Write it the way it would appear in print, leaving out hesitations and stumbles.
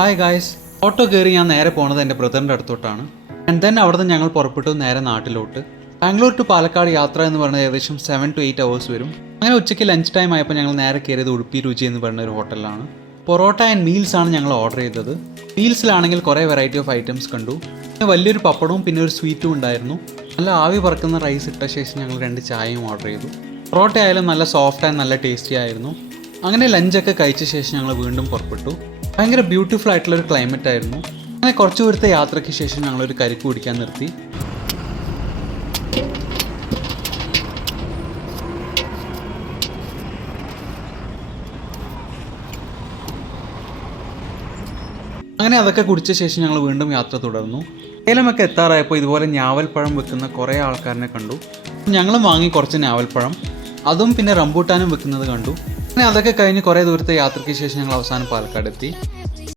Hi guys, auto കയറി ഞാൻ നേരെ പോണത് എൻ്റെ ബ്രദറിൻ്റെ അടുത്തോട്ടാണ്. ആൻഡ് ദെൻ അവിടെ നിന്ന് ഞങ്ങൾ പുറപ്പെട്ടു നേരെ നാട്ടിലോട്ട്. ബാംഗ്ലൂർ ടു പാലക്കാട് യാത്ര എന്ന് പറയുന്നത് ഏകദേശം 7 to 8 hours വരും. അങ്ങനെ ഉച്ചയ്ക്ക് ലഞ്ച് ടൈം ആയപ്പോൾ ഞങ്ങൾ നേരെ കയറിയത് ഉടുപ്പി രുചി എന്ന് പറയുന്ന ഒരു ഹോട്ടലിലാണ്. പൊറോട്ട ആൻഡ് മീൽസ് ആണ് ഞങ്ങൾ ഓർഡർ ചെയ്തത്. മീൽസിലാണെങ്കിൽ കുറേ വെറൈറ്റി ഓഫ് ഐറ്റംസ് കണ്ടു. പിന്നെ വലിയൊരു പപ്പടവും പിന്നെ ഒരു സ്വീറ്റും ഉണ്ടായിരുന്നു. നല്ല ആവി പറക്കുന്ന റൈസ് ഇട്ട ശേഷം ഞങ്ങൾ 2 ചായയും ഓർഡർ ചെയ്തു. പൊറോട്ട ആയാലും നല്ല സോഫ്റ്റ് ആൻഡ് നല്ല ടേസ്റ്റി ആയിരുന്നു. അങ്ങനെ ലഞ്ചൊക്കെ കഴിച്ച ശേഷം ഞങ്ങൾ വീണ്ടും പുറപ്പെട്ടു. ഭയങ്കര ബ്യൂട്ടിഫുൾ ആയിട്ടുള്ളൊരു ക്ലൈമറ്റ് ആയിരുന്നു. അങ്ങനെ കുറച്ച് ദൂരത്തെ യാത്രയ്ക്ക് ശേഷം ഞങ്ങളൊരു കരിക്ക് കുടിക്കാൻ നിർത്തി. അങ്ങനെ അതൊക്കെ കുടിച്ച ശേഷം ഞങ്ങൾ വീണ്ടും യാത്ര തുടർന്നു. ഏലമൊക്കെ എത്താറായപ്പോൾ ഇതുപോലെ ഞാവൽപ്പഴം വെക്കുന്ന കുറേ ആൾക്കാരെ കണ്ടു. ഞങ്ങളും വാങ്ങി കുറച്ച് ഞാവൽപ്പഴം, അതും പിന്നെ റംബൂട്ടാനും വെക്കുന്നത് കണ്ടു. അങ്ങനെ അതൊക്കെ കഴിഞ്ഞ് കുറേ ദൂരത്തെ യാത്രയ്ക്ക് ശേഷം ഞങ്ങൾ അവസാനം പാലക്കാട് എത്തി.